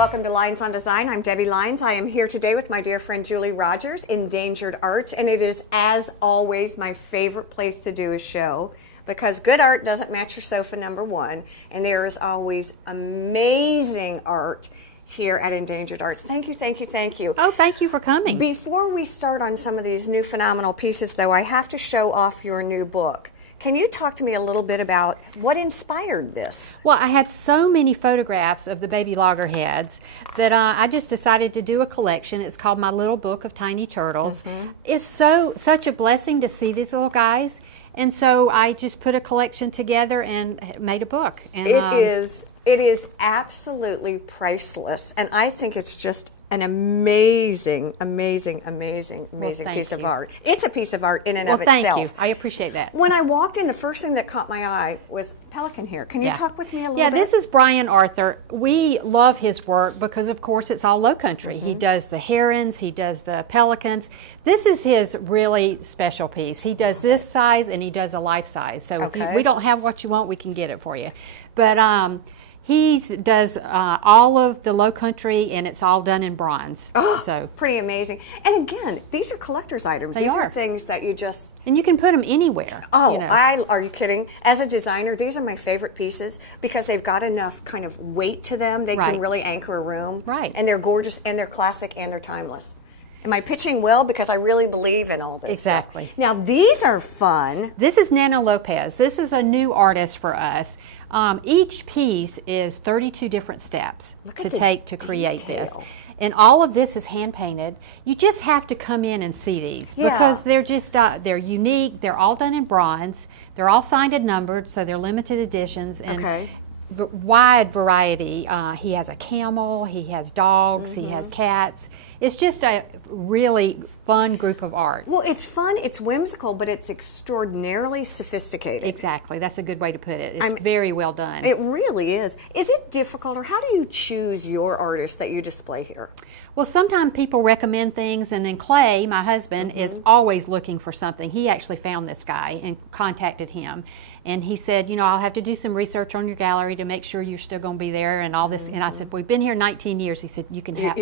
welcome to Lynes on Design. I'm Debbie Lynes. I am here today with my dear friend Julie Rogers, Endangered Art, and it is, as always, my favorite place to do a show because good art doesn't match your sofa, number one, and there is always amazing art here at Endangered Arts. Thank you, thank you, thank you. Oh, thank you for coming. Before we start on some of these new phenomenal pieces, though, I have to show off your new book. Can you talk to me a little bit about what inspired this? Well, I had so many photographs of the baby loggerheads that I just decided to do a collection. It's called My Little Book of Tiny Turtles. It's such a blessing to see these little guys, and so I just put a collection together and made a book. And it is absolutely priceless, and I think it's just an amazing, amazing, amazing, amazing piece of art. It's a piece of art in and of itself. Well, thank you. I appreciate that. When I walked in, the first thing that caught my eye was pelican hair. Can you talk with me a little bit? Yeah, this is Brian Arthur. We love his work because, of course, it's all low country. He does the herons, he does the pelicans. This is his really special piece. He does this size and he does a life size. So if we don't have what you want, we can get it for you. But he does all of the low country, and it's all done in bronze. Oh, so pretty amazing. And again, these are collector's items. These are things that you just... And you can put them anywhere. Oh, are you kidding? As a designer, these are my favorite pieces because they've got enough kind of weight to them. They can really anchor a room. Right. And they're gorgeous, and they're classic, and they're timeless. Am I pitching well? Because I really believe in all this stuff. Now, these are fun. This is Nana Lopez. This is a new artist for us. Each piece is 32 different steps to take to create this. And all of this is hand painted. You just have to come in and see these because they're just, they're unique. They're all done in bronze. They're all signed and numbered, so they're limited editions. And wide variety. He has a camel, he has dogs, he has cats. It's just a really fun group of art. Well, it's fun, it's whimsical, but it's extraordinarily sophisticated. Exactly. That's a good way to put it. It's very well done. It really is. Is it difficult, or how do you choose your artists that you display here? Well, sometimes people recommend things, and then Clay, my husband, is always looking for something. He actually found this guy and contacted him. And he said, you know, I'll have to do some research on your gallery to make sure you're still going to be there and all this. And I said, we've been here 19 years. He said, you can have,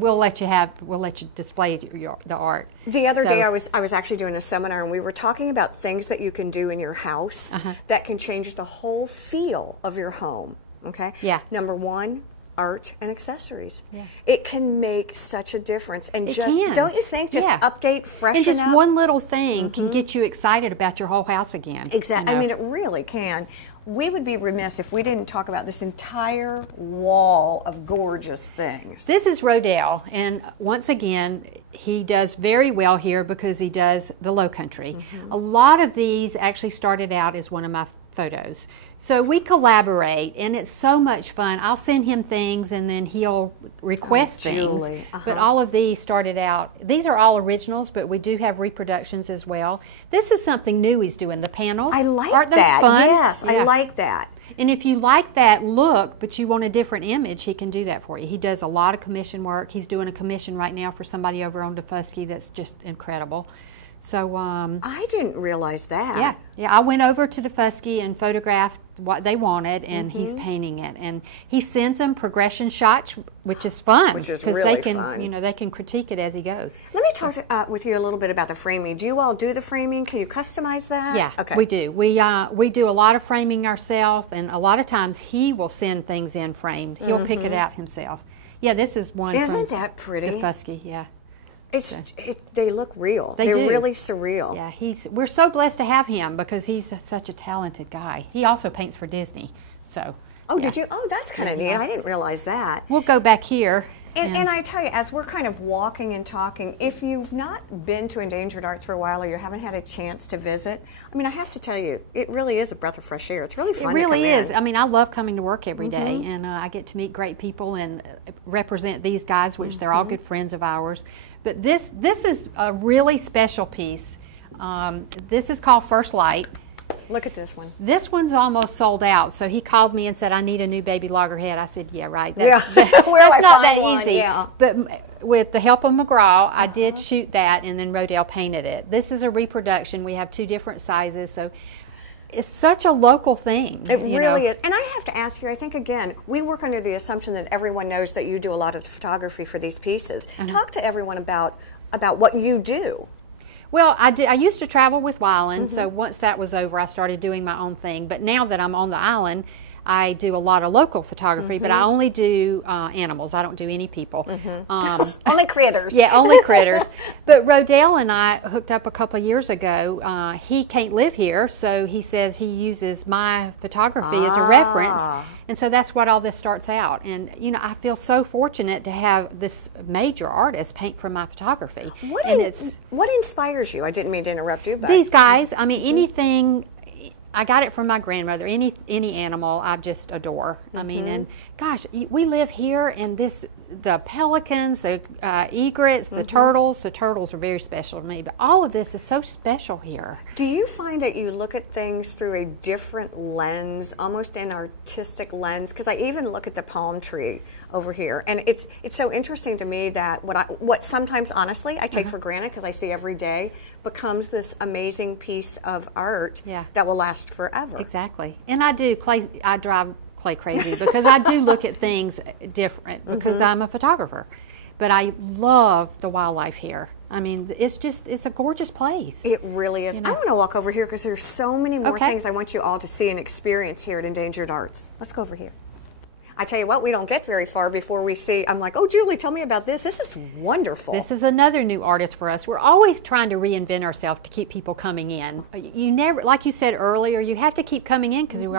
we'll let you display the art. The other day I was actually doing a seminar, and we were talking about things that you can do in your house that can change the whole feel of your home. Okay? Yeah. Number one, art and accessories. It can make such a difference, and don't you think, just update, freshen up. And just one little thing can get you excited about your whole house again. Exactly. You know? I mean, it really can. We would be remiss if we didn't talk about this entire wall of gorgeous things. This is Rodell, and once again, he does very well here because he does the low country. A lot of these actually started out as one of my photos. So we collaborate, and it's so much fun. I'll send him things, and then he'll request things. But all of these started out, these are all originals, but we do have reproductions as well. This is something new he's doing, the panels. I like Aren't those that. fun? Yes, I like that. And if you like that look, but you want a different image, he can do that for you. He does a lot of commission work. He's doing a commission right now for somebody over on DeFusky that's just incredible. So I didn't realize that. Yeah. I went over to DeFusky and photographed what they wanted, and he's painting it. And he sends them progression shots, which is fun. Which is really fun. You know, they can critique it as he goes. Let me talk with you a little bit about the framing. Do you all do the framing? Can you customize that? Yeah, we do. We do a lot of framing ourselves, and a lot of times he will send things in framed. He'll pick it out himself. Yeah, this is one. Isn't that pretty? DeFusky, yeah. They look real. They're really surreal. Yeah, we're so blessed to have him because he's such a talented guy. He also paints for Disney. So. Oh, did you? Oh, that's kind of neat. I didn't realize that. We'll go back here. And I tell you, as we're kind of walking and talking, if you've not been to Endangered Arts for a while, or you haven't had a chance to visit, I mean, I have to tell you, it really is a breath of fresh air. It's really fun. It really is. I mean, I love coming to work every day, and I get to meet great people and represent these guys, which they're all good friends of ours. But this is a really special piece. This is called First Light. Look at this one. This one's almost sold out, so he called me and said, I need a new baby loggerhead. I said, yeah, right. That's not that easy. Yeah. But with the help of McGraw, I did shoot that, and then Rodell painted it. This is a reproduction. We have two different sizes, so It's such a local thing. It really is. And I have to ask you, I think, again, we work under the assumption that everyone knows that you do a lot of photography for these pieces. Talk to everyone about what you do. Well, I used to travel with Wyland, so once that was over, I started doing my own thing. But now that I'm on the island, I do a lot of local photography, but I only do animals. I don't do any people. Only critters. Yeah, only critters. But Rodell and I hooked up a couple of years ago. He can't live here, so he says he uses my photography as a reference. And so that's what all this starts out. And, you know, I feel so fortunate to have this major artist paint from my photography. What inspires you? I didn't mean to interrupt you. But these guys, I mean, anything. I got it from my grandmother. Any animal I just adore. I mean, and gosh, we live here, and the pelicans, the egrets, the turtles. The turtles are very special to me. But all of this is so special here. Do you find that you look at things through a different lens, almost an artistic lens? Because I even look at the palm tree over here, and it's so interesting to me that what sometimes honestly I take for granted because I see every day becomes this amazing piece of art that will last forever. Exactly. And I drive Clay crazy because I do look at things different because I'm a photographer. But I love the wildlife here. I mean, it's a gorgeous place. It really is. You know? I want to walk over here because there's so many more things I want you all to see and experience here at Endangered Arts. Let's go over here. I tell you what, we don't get very far before we see, I'm like, oh, Julie, tell me about this. This is wonderful. This is another new artist for us. We're always trying to reinvent ourselves to keep people coming in. You never, like you said earlier, you have to keep coming in because we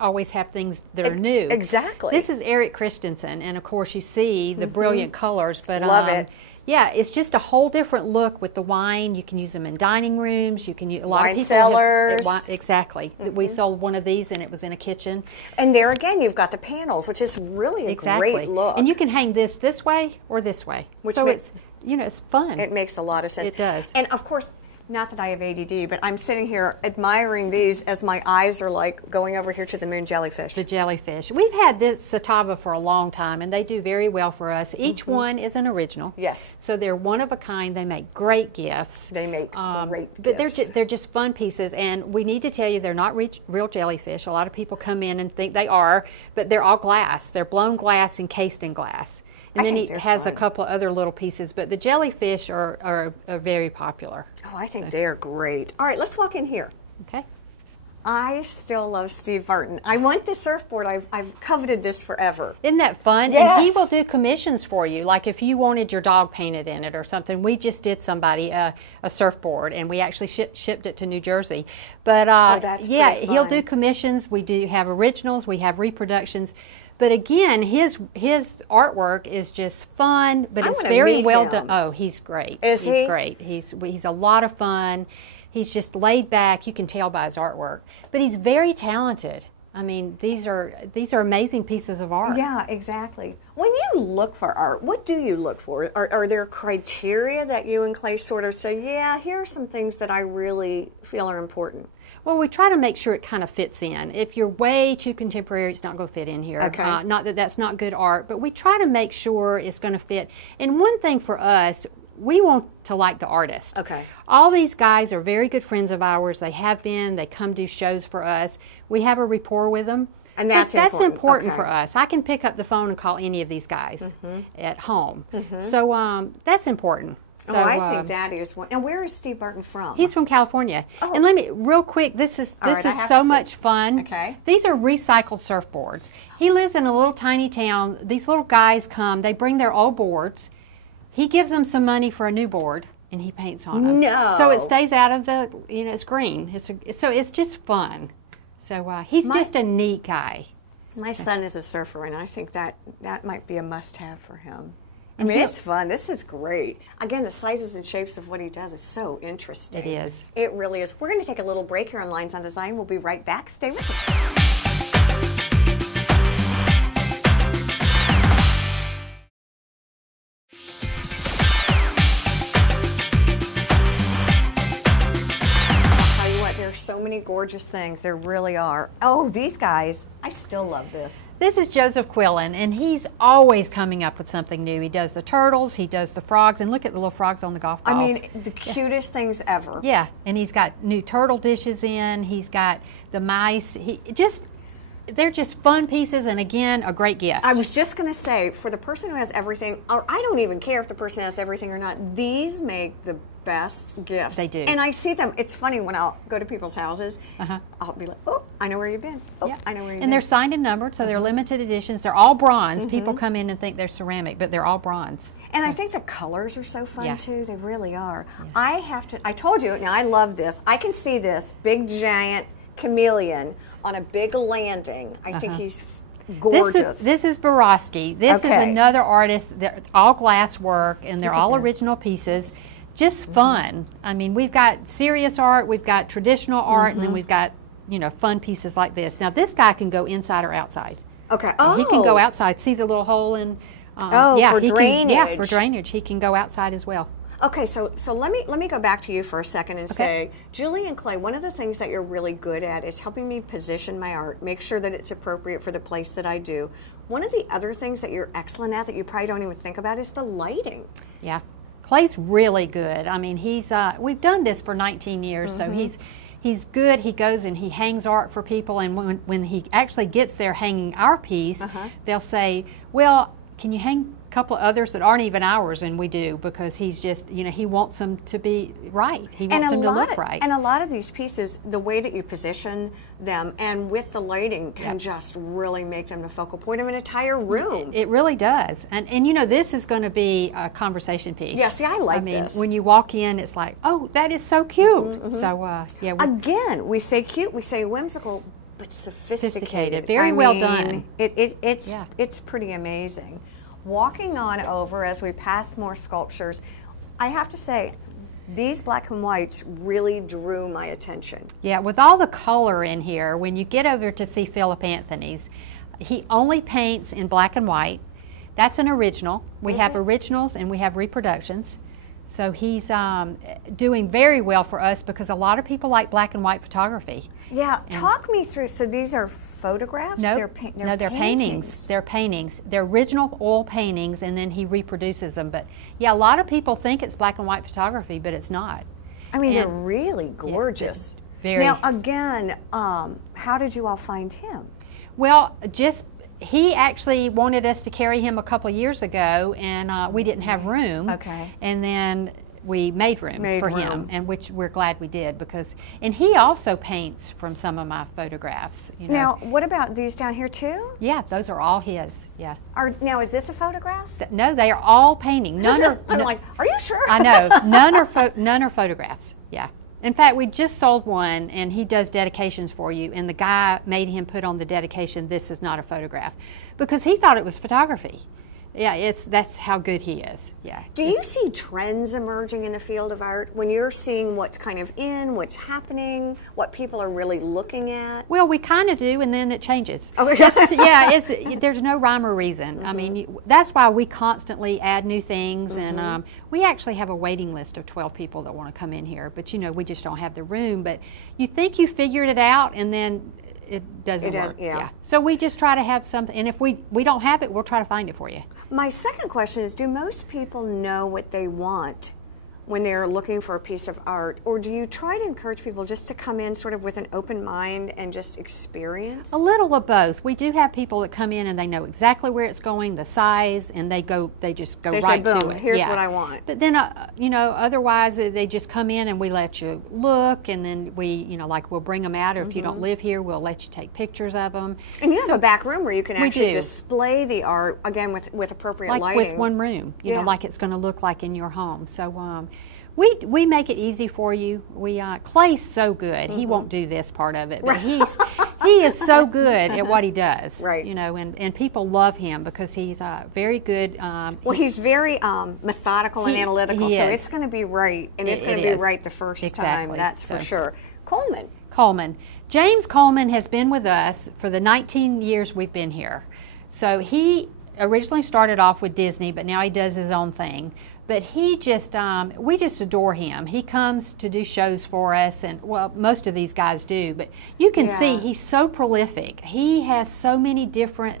always have things that are new. Exactly. This is Eric Christensen, and of course you see the brilliant colors. But love it. Yeah, it's just a whole different look with the wine. You can use them in dining rooms. You can use a lot wine of people cellars. Exactly. We sold one of these, and it was in a kitchen. And there again, you've got the panels, which is really a great look. And you can hang this way or this way. So it's it's fun. It makes a lot of sense. It does. And of course, not that I have ADD, but I'm sitting here admiring these as my eyes are like going over here to the moon jellyfish. The jellyfish. We've had this Satava for a long time, and they do very well for us. Each one is an original. Yes. So they're one of a kind. They make great gifts. They make great but gifts. They're just fun pieces, and we need to tell you they're not real jellyfish. A lot of people come in and think they are, but they're all glass. They're blown glass, encased in glass. And then he has a couple of other little pieces, but the jellyfish are very popular. Oh, I think they are great. All right, let's walk in here. Okay. I still love Steve Barton. I want this surfboard. I've coveted this forever. Isn't that fun? Yes. And he will do commissions for you. Like if you wanted your dog painted in it or something. We just did somebody a surfboard, and we actually shipped it to New Jersey. But yeah, he'll do commissions. We do have originals. We have reproductions. But again, his artwork is just fun, but it's very well done. Oh, he's great. Is he? He's great. He's a lot of fun. He's just laid back. You can tell by his artwork. But he's very talented. I mean, these are amazing pieces of art. Yeah, exactly. When you look for art, what do you look for? Are there criteria that you and Clay sort of say, yeah, here are some things that I really feel are important? Well, we try to make sure it kind of fits in. If you're way too contemporary, it's not going to fit in here. Okay. Not that that's not good art, but we try to make sure it's going to fit. And one thing for us, we want to like the artist. Okay. All these guys are very good friends of ours. They have been. They come do shows for us. We have a rapport with them. And that's important for us. I can pick up the phone and call any of these guys at home. So that's important. So, I think that is one. And where is Steve Barton from? He's from California. Oh. And let me, real quick, this is so much fun. Okay. These are recycled surfboards. He lives in a little tiny town. These little guys come, they bring their old boards. He gives them some money for a new board, and he paints on them. No. So it stays out of the, it's green. So it's just fun. So he's just a neat guy. My son is a surfer, and I think that might be a must-have for him. I mean, it's fun. This is great. Again, the sizes and shapes of what he does is so interesting. It is. It really is. We're going to take a little break here on Lines on Design. We'll be right back. Stay with us. I'll tell you what, there are so many many gorgeous things. There really are. Oh, these guys, I still love this. This is Joseph Quillen, and he's always coming up with something new. He does the turtles, he does the frogs, and look at the little frogs on the golf balls. I mean, the cutest things ever. Yeah, and he's got new turtle dishes in. He's got the mice. They're just fun pieces, and again, a great gift. I was just going to say, for the person who has everything, or I don't even care if the person has everything or not, these make the best gifts. They do. And I see them. It's funny when I'll go to people's houses, I'll be like, oh, I know where you've been. Oh, yeah. I know where you've been. And they're signed and numbered, so they're limited editions. They're all bronze. People come in and think they're ceramic, but they're all bronze. And I think the colors are so fun, too. They really are. Yeah. I told you, now I love this. I can see this big, giant chameleon on a big landing. I think he's gorgeous. This is Borowski. This is another artist. They're all glass work, and they're all original pieces. Just fun. I mean, we've got serious art, we've got traditional art, and then we've got, you know, fun pieces like this. Now, this guy can go inside or outside. Okay. He can go outside. See the little hole in? For drainage. For drainage. He can go outside as well. Okay, so let me go back to you for a second and say, Julie and Clay, one of the things that you're really good at is helping me position my art, make sure that it's appropriate for the place that I do. One of the other things that you're excellent at that you probably don't even think about is the lighting. Yeah, Clay's really good. I mean, we've done this for 19 years, so he's good. He goes and he hangs art for people, and when he actually gets there hanging our piece, they'll say, well, can you hang a couple of others that aren't even ours? And we do, because he's just, you know, he wants them to be right. He wants them to look right. And a lot of these pieces, the way that you position them and with the lighting can just really make them the focal point of an entire room. It really does. And you know, this is going to be a conversation piece. Yeah, see, I like this. When you walk in, it's like, oh, that is so cute. So, yeah. Again, we say cute, we say whimsical, but sophisticated. Very well done. It's pretty amazing. Walking on over as we pass more sculptures, I have to say, these black and whites really drew my attention. Yeah, with all the color in here, when you get over to see Philip Anthony's, he only paints in black and white. That's an original. We have originals and we have reproductions. So he's doing very well for us because a lot of people like black and white photography. Yeah, talk me through. So these are photographs? No, they're paintings. They're paintings. They're original oil paintings, and then he reproduces them. But yeah, a lot of people think it's black and white photography, but it's not. I mean, they're really gorgeous. Very. Now, again, how did you all find him? Well, he actually wanted us to carry him a couple of years ago, and we didn't have room. Okay. And then we made room for him, and which we're glad we did, and he also paints from some of my photographs. You know. Now, what about these down here too? Yeah, those are all his. Yeah. Now, is this a photograph? No, they are all painting. I'm like, are you sure? I know. None are photographs. Yeah. In fact, we just sold one, and he does dedications for you, and the guy made him put on the dedication, "This is not a photograph," because he thought it was photography. Yeah, that's how good he is. Yeah. Do you see trends emerging in the field of art when you're seeing what's kind of in, what's happening, what people are really looking at? Well, we kind of do, and then it changes. There's no rhyme or reason. I mean, that's why we constantly add new things, and we actually have a waiting list of 12 people that want to come in here, but you know, we just don't have the room. But you think you figured it out, and then it doesn't work. Yeah. So we just try to have something, and if we don't have it, we'll try to find it for you. My second question is, do most people know what they want when they're looking for a piece of art, or do you try to encourage people just to come in sort of with an open mind and just experience? A little of both. We do have people that come in and they know exactly where it's going, the size, and they just go right to it. Here's what I want. But then, you know, otherwise they just come in and we let you look, and then we, you know, like we'll bring them out, or if you don't live here, we'll let you take pictures of them. And you have a back room where you can actually display the art, again, with appropriate lighting. Like with one room, you know, like it's going to look like in your home. So we make it easy for you. Clay's so good. He won't do this part of it, but he is so good at what he does. Right. You know, and people love him because he's very good. Well, he's very methodical and analytical, so it's going to be right, and it's going to be right the first time. That's for sure. Coleman. James Coleman has been with us for the 19 years we've been here. So he originally started off with Disney, but now he does his own thing. But he just, we just adore him. He comes to do shows for us, and well, most of these guys do, but you can see he's so prolific. He has so many different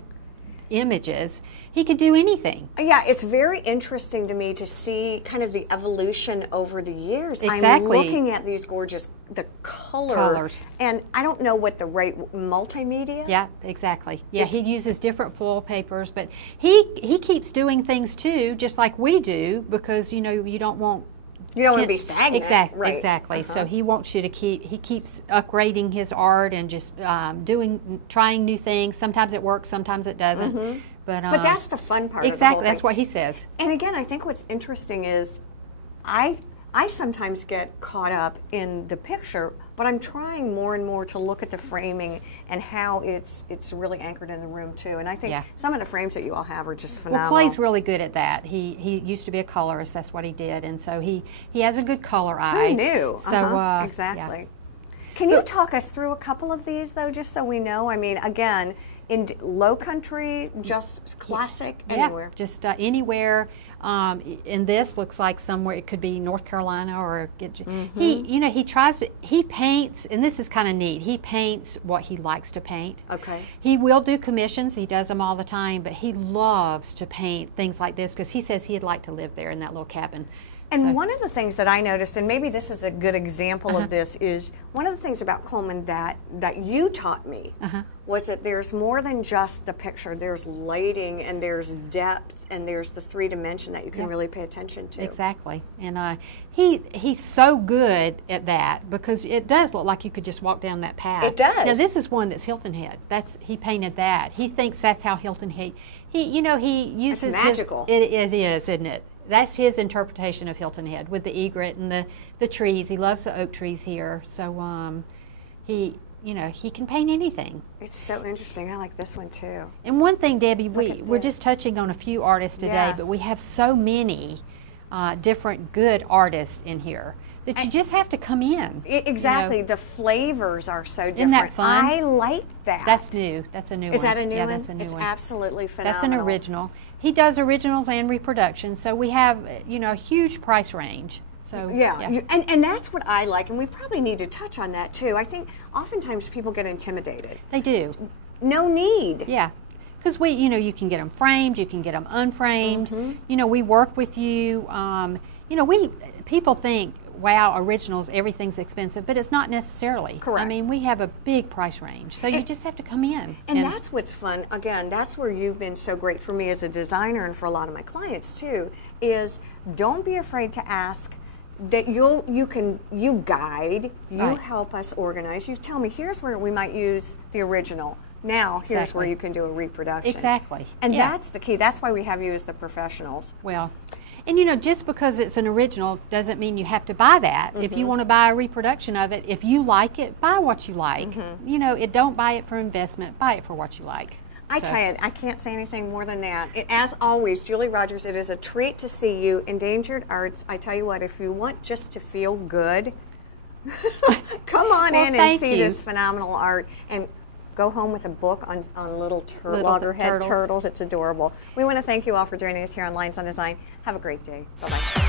images. He could do anything. Yeah, it's very interesting to me to see kind of the evolution over the years. Exactly. I'm looking at these gorgeous, the colors. And I don't know what the right, multimedia? Yeah, exactly. Yeah, he uses different foil papers, but he keeps doing things too, just like we do, because, you know, you don't want to be stagnant. Exactly, right. exactly. So he wants you to he keeps upgrading his art and just trying new things. Sometimes it works, sometimes it doesn't. But that's the fun part. Exactly, that's what he says. And again, I think what's interesting is I sometimes get caught up in the picture, but I'm trying more and more to look at the framing and how it's really anchored in the room too. And I think some of the frames that you all have are just phenomenal. Well, Clay's really good at that. He used to be a colorist. That's what he did, and so he has a good color eye. Who knew? So exactly. Yeah. Can you talk us through a couple of these though, just so we know? I mean, again, in low country, just classic, anywhere. Yeah, just anywhere. And this looks like somewhere, it could be North Carolina or he paints, and this is kind of neat. He paints what he likes to paint. Okay. He will do commissions. He does them all the time, but he loves to paint things like this because he says he'd like to live there in that little cabin. And one of the things that I noticed, and maybe this is a good example of this, is one of the things about Coleman that you taught me was that there's more than just the picture. There's lighting, and there's depth, and there's the three-dimension that you can really pay attention to. Exactly. And he's so good at that because it does look like you could just walk down that path. It does. Now, this is one that's Hilton Head. He painted that. He thinks that's how Hilton Head, he uses it's magical. It is, isn't it? That's his interpretation of Hilton Head with the egret and the trees. He loves the oak trees here, so he can paint anything. It's so interesting. I like this one too. And one thing, Debbie, we're just touching on a few artists today, but we have so many different good artists in here that you just have to come in. Exactly. The flavors are so different. Isn't that fun? I like that. That's new. That's a new one. Is that a new one? Yeah, that's a new one. It's absolutely phenomenal. That's an original. He does originals and reproductions, so we have, a huge price range. So and that's what I like, and we probably need to touch on that too. I think oftentimes people get intimidated. They do. No need. Yeah. Because you can get them framed, you can get them unframed. We work with you. People think, wow, originals, everything's expensive, but it's not necessarily. Correct. I mean, we have a big price range, so you just have to come in. And that's what's fun. Again, that's where you've been so great for me as a designer and for a lot of my clients too, is don't be afraid to ask. That you guide, you help us organize. You tell me, here's where we might use the original. Now, here's where you can do a reproduction. Exactly. And that's the key. That's why we have you as the professionals. Well, and just because it's an original doesn't mean you have to buy that. If you want to buy a reproduction of it, if you like it, buy what you like. Don't buy it for investment. Buy it for what you like. I tell you, I can't say anything more than that. As always, Julie Rogers, it is a treat to see you. Endangered Arts, I tell you what, if you want just to feel good, come on in and see this phenomenal art. And go home with a book on little loggerhead turtles. It's adorable. We want to thank you all for joining us here on Lynes on Design. Have a great day. Bye-bye.